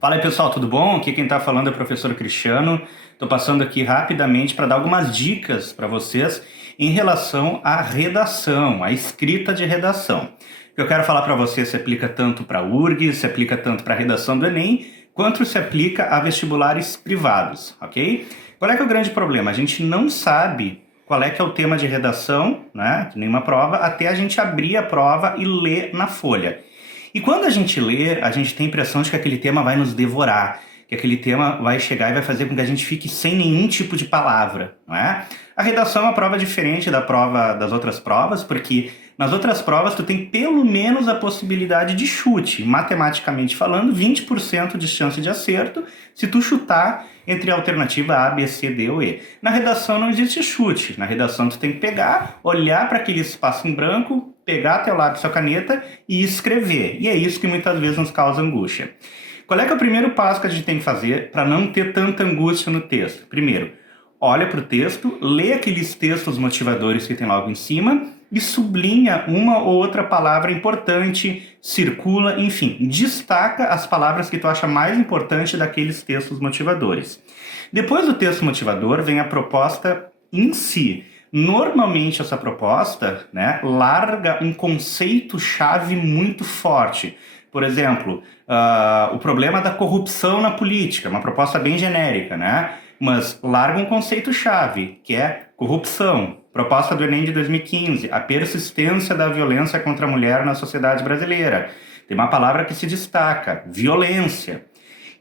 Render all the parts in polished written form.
Fala aí pessoal, tudo bom? Aqui quem está falando é o professor Cristiano. Estou passando aqui rapidamente para dar algumas dicas para vocês em relação à redação, à escrita de redação. O que eu quero falar para vocês se aplica tanto para a URGS, se aplica tanto para a redação do Enem, quanto se aplica a vestibulares privados, ok? Qual é que é o grande problema? A gente não sabe qual é que é o tema de redação, né, de nenhuma prova, até a gente abrir a prova e ler na folha. E quando a gente lê, a gente tem a impressão de que aquele tema vai nos devorar, que aquele tema vai chegar e vai fazer com que a gente fique sem nenhum tipo de palavra, não é? A redação é uma prova diferente da prova das outras provas, porque nas outras provas tu tem pelo menos a possibilidade de chute. Matematicamente falando, 20% de chance de acerto se tu chutar entre a alternativa A, B, C, D ou E. Na redação não existe chute. Na redação tu tem que pegar, olhar para aquele espaço em branco, pegar teu lápis, sua caneta e escrever. E é isso que muitas vezes nos causa angústia. Qual é que é o primeiro passo que a gente tem que fazer para não ter tanta angústia no texto? Primeiro, olha para o texto, lê aqueles textos motivadores que tem logo em cima e sublinha uma ou outra palavra importante, circula, enfim, destaca as palavras que tu acha mais importante daqueles textos motivadores. Depois do texto motivador vem a proposta em si. Normalmente essa proposta, né, larga um conceito-chave muito forte. Por exemplo, o problema da corrupção na política, uma proposta bem genérica, né? Mas larga um conceito-chave, que é corrupção. Proposta do Enem de 2015, a persistência da violência contra a mulher na sociedade brasileira. Tem uma palavra que se destaca, violência.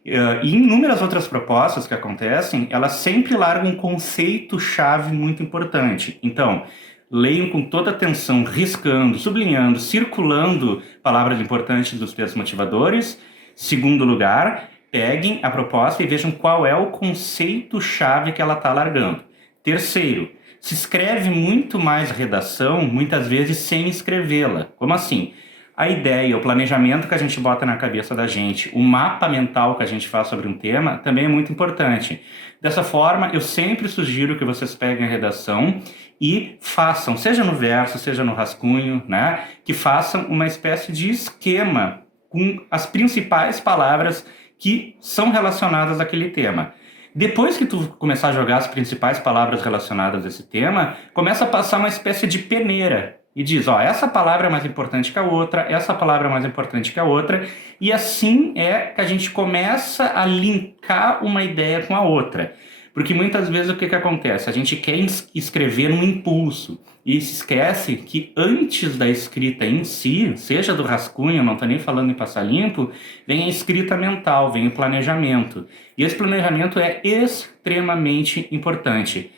E inúmeras outras propostas que acontecem, elas sempre largam um conceito-chave muito importante. Então, leiam com toda atenção, riscando, sublinhando, circulando palavras importantes dos textos motivadores. Segundo lugar, peguem a proposta e vejam qual é o conceito-chave que ela está largando. Terceiro, se escreve muito mais redação, muitas vezes sem escrevê-la. Como assim? A ideia, o planejamento que a gente bota na cabeça da gente, o mapa mental que a gente faz sobre um tema, também é muito importante. Dessa forma, eu sempre sugiro que vocês peguem a redação e façam, seja no verso, seja no rascunho, né, que façam uma espécie de esquema com as principais palavras que são relacionadas àquele tema. Depois que tu começar a jogar as principais palavras relacionadas a esse tema, começa a passar uma espécie de peneira e diz, ó, essa palavra é mais importante que a outra, essa palavra é mais importante que a outra, e assim é que a gente começa a linkar uma ideia com a outra. Porque muitas vezes o que acontece? A gente quer escrever num impulso e se esquece que antes da escrita em si, seja do rascunho, não estou nem falando em passar limpo, vem a escrita mental, vem o planejamento. E esse planejamento é extremamente importante.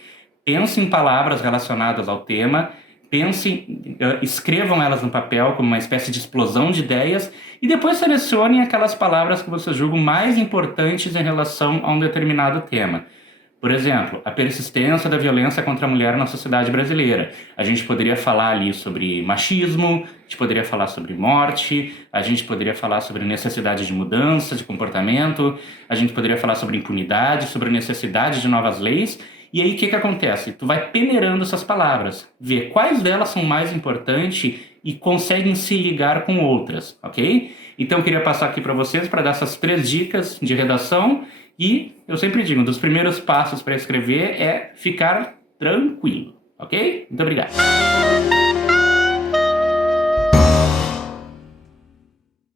Pense em palavras relacionadas ao tema, pensem, escrevam elas no papel como uma espécie de explosão de ideias e depois selecionem aquelas palavras que vocês julgam mais importantes em relação a um determinado tema. Por exemplo, a persistência da violência contra a mulher na sociedade brasileira. A gente poderia falar ali sobre machismo, a gente poderia falar sobre morte, a gente poderia falar sobre necessidade de mudança de comportamento, a gente poderia falar sobre impunidade, sobre necessidade de novas leis. E aí o que acontece? Tu vai peneirando essas palavras, vê quais delas são mais importantes e conseguem se ligar com outras, ok? Então eu queria passar aqui para vocês para dar essas 3 dicas de redação. E eu sempre digo, um dos primeiros passos para escrever é ficar tranquilo, ok? Muito obrigado.